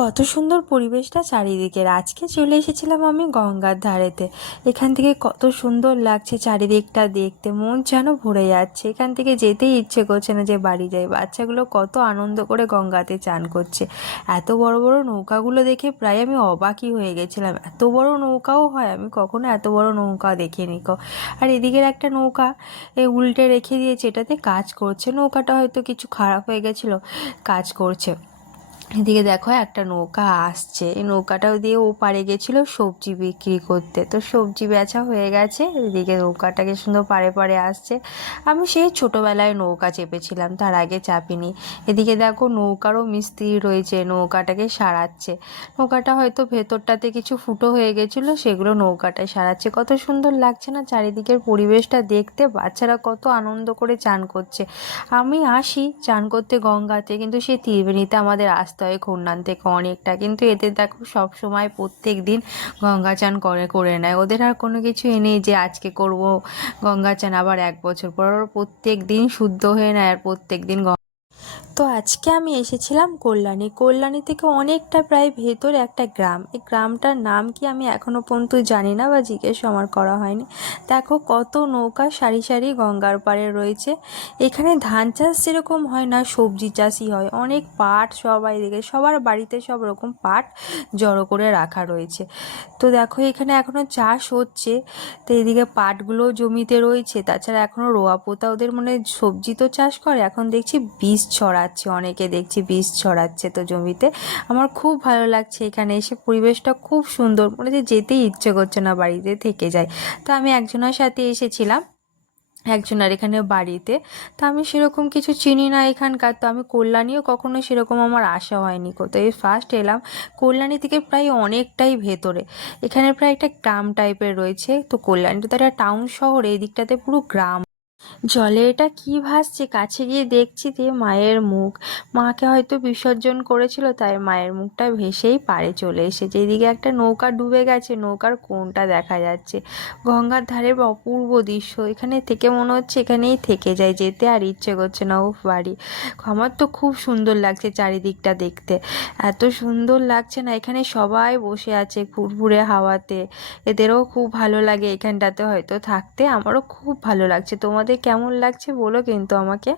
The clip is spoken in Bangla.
কত সুন্দর পরিবেশটা চারিদিকের। আজকে চলে এসেছিলাম আমি গঙ্গার ধারেতে। এখান থেকে কত সুন্দর লাগছে চারিদিকটা দেখতে, মন যেন ভরে যাচ্ছে। এখান থেকে যেতেই ইচ্ছে করছে না যে বাড়ি যাই। বাচ্চাগুলো কত আনন্দ করে গঙ্গাতে চান করছে। এত বড় বড় নৌকাগুলো দেখে প্রায় আমি অবাকই হয়ে গেছিলাম, এত বড় নৌকাও হয়, আমি কখনো এত বড় নৌকা দেখিনি। আর এদিকের একটা নৌকা উল্টে রেখে দিয়েছে, এটাতে কাজ করছে। নৌকাটা হয়তো কিছু খারাপ হয়ে গেছিলো, কাজ করছে। এদিকে দেখো একটা নৌকা আসছে, এই নৌকাটাও দিয়ে ও পাড়ে গেছিলো সবজি বিক্রি করতে, তো সবজি বেচা হয়ে গেছে। এদিকে নৌকাটাকে সুন্দর পাড়ে পাড়ে আসছে। আমি সেই ছোটোবেলায় নৌকা চেপেছিলাম, তার আগে চাপিনি। এদিকে দেখো নৌকারও মিস্ত্রি রয়েছে, নৌকাটাকে সারাচ্ছে। নৌকাটা হয়তো ভেতরটাতে কিছু ফুটো হয়ে গেছিলো, সেগুলো নৌকাটায় সারাচ্ছে। কত সুন্দর লাগছে না চারিদিকের পরিবেশটা দেখতে। বাচ্চারা কত আনন্দ করে চান করছে। আমি আসি চান করতে গঙ্গাতে, কিন্তু সেই ত্রিবেণীতে আমাদের আসতে হয় খুলনান থেকে অনেকটা। কিন্তু এদের দেখো সব সময় প্রত্যেক দিন গঙ্গা চান করে করে নেয়। ওদের আর কোনো কিছু নেই যে আজকে করব গঙ্গা চান, আবার 1 বছর পর। ওরা প্রত্যেক দিন শুদ্ধ হয়ে নেয় আর প্রত্যেক দিন। তো আজকে আমি এসেছিলাম কল্যাণী থেকে অনেকটা প্রায় ভেতরে একটা গ্রাম। এই গ্রামটার নাম কি আমি এখনো পর্যন্ত জানি না, বা জিজ্ঞেস আমার করা হয়নি। দেখো কত নৌকা সারি সারি গঙ্গার পাড়ে রয়েছে। এখানে ধান চাষ যেরকম হয় না, সবজি চাষই হয়। অনেক পাট সবাই দিকে, সবার বাড়িতে সব রকম পাট জড়ো করে রাখা রয়েছে। তো দেখো এখানে এখনো চাষ হচ্ছে। তো এদিকে পাটগুলো জমিতে রয়েছে, তাছাড়া এখনো রোয়া পোতা ওদের মানে সবজি তো চাষ করে, এখন দেখছি বীজ ছড়াচ্ছে, অনেকে দেখছি বীজ ছড়াচ্ছে তো জমিতে। আমার খুব ভালো লাগছে এখানে এসে, পরিবেশটা খুব সুন্দর, মনে হচ্ছে যেতেই ইচ্ছে করছে না, বাড়িতে থেকে যায়। তো আমি একজনের সাথে এসেছিলাম, একজনের এখানে বাড়িতে। তো আমি সেরকম কিছু চিনি না এখানকার, তো আমি কল্যাণীও কখনো সেরকম আমার আসা হয়নি, কোথাও এই ফার্স্ট এলাম। কল্যাণী থেকে প্রায় অনেকটাই ভেতরে, এখানে প্রায় একটা গ্রাম টাইপের রয়েছে। তো কল্যাণীটা তো একটা টাউন শহর, এই দিকটাতে পুরো গ্রাম। জলে এটা কি ভাসছে, কাছে গিয়ে দেখছি দিয়ে মায়ের মুখ। মাকে হয়তো বিসর্জন করেছিল, তাই মায়ের মুখটা ভেসেই পাড়ে চলে এসেছে। এদিকে একটা নৌকা ডুবে গেছে, নৌকার কোনটা দেখা যাচ্ছে। গঙ্গার ধারে অপূর্ব দৃশ্য, এখানে থেকে মনে হচ্ছে এখানেই থেকে যায়, যেতে আর ইচ্ছে করছে না। উফ বাড়ি। আমার তো খুব সুন্দর লাগছে চারিদিকটা দেখতে, এত সুন্দর লাগছে না। এখানে সবাই বসে আছে ফুরফুরে হাওয়াতে, এদেরও খুব ভালো লাগে এখানটাতে হয়তো থাকতে। আমারও খুব ভালো লাগছে। তোমাদের কেমন লাগছে বলো কিন্তু আমাকে।